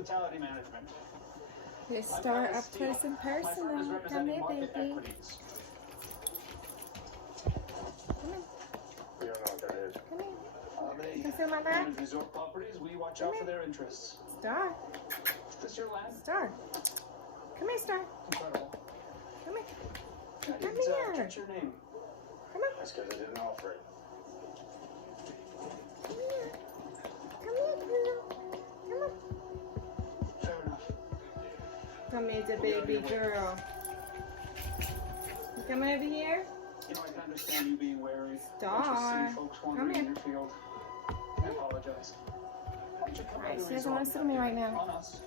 hospitality management. You start up close and personal. Come here, baby. Come here. We don't know what that is. Come here. They You can sit on my lap. manage resort properties. We watch out for their interests. Star. Is this your land? Star. Come here, Star. Incredible. Come here. I Come didn't here. catch your name. Come on. That's because I didn't offer it. Come here. Come here, girl. Come on. Fair enough. Come here, the baby girl. You coming over here? You know, I can understand you being wary. Star. Bunch of city folks Come wandering in here. your field. I apologize. Why don't you come Alright, to the she doesn't want to resort sit with me right now. on us?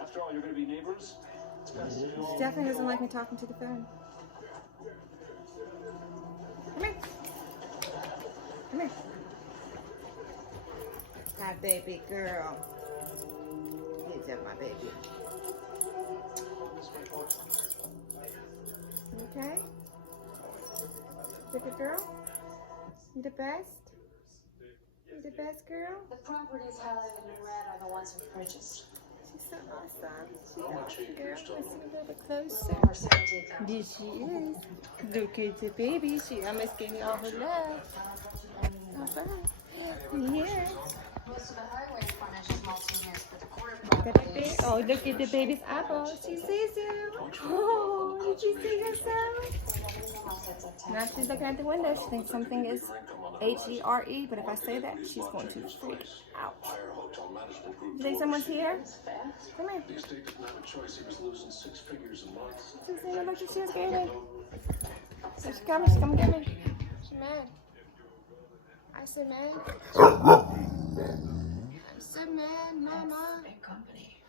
After all, you're going to be neighbors. It's best if you all She definitely get doesn't like me along. talking to the phone. Come here. Come here. Hi, baby girl. Here's up, my baby. You okay? You good girl? You the best? You the best girl? The properties highlighted in red are the ones we've purchased. She's so awesome. She's awesome, girl. Let's see a little bit closer. Over 17,000. There she is. Look at the baby. She almost gave me all her love. All right. Yeah. Most of the highway frontage is multi-use, but the quarter Look at the baby. Oh, look at the baby's eyeball. She sees you. Oh, did you see yourself? Now she's looking at the window. She thinks something is H-E-R-E, but if I say that, she's going to freak out. You think someone's here? Come here. The estate didn't have a choice. He was losing 6 figures a month. She's saying, look, she's scared. She's coming. She's coming to get me. She's mad. I said mad. I'm so mad, Mama. Big company.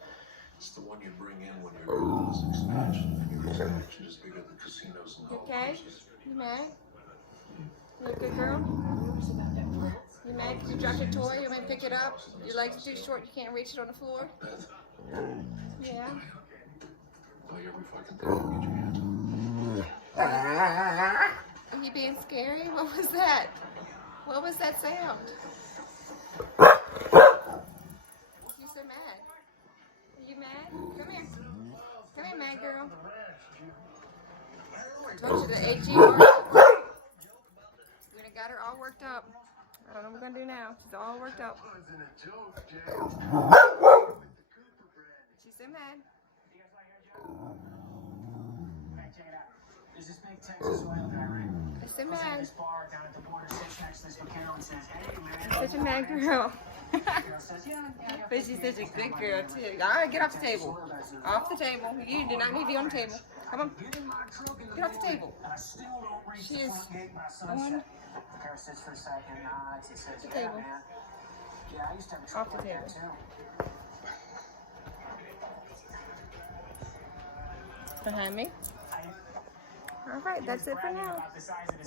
It's the one you bring in when you're doing this expansion. Your expansion is bigger than casinos and You golf okay? courses. You mad? You a good girl? You mad because you dropped your toy? You want me to pick it up? Your legs are too short. You can't reach it on the floor? Beth, Yeah. buy every fucking thing you get your hands on. Are you being scary? What was that? What was that sound? You so mad. Are you mad? Come here. Come here, mad girl. I told you the AG worked. We done got her all worked up. I don't know what we're gonna do now. She's all worked up. She's so mad. There's this big Texas oil guy, right? She's so Goes into mad. this bar down at the border, sits next to this volcano and says, hey, man. Such a mad girl. The girl says, yeah. But she's such a good girl too. All right, get off the table. Off the table. You do not need to be on the table. Come on. Get in my truck in the Get off the morning, table. and I still don't reach She the is front gate. My son on said, the car sits for a second, nods, he says, the yeah, table. man. Yeah, I used to have a truck Off the like that, table. too. Behind me. All right, that's it for now. About the size of his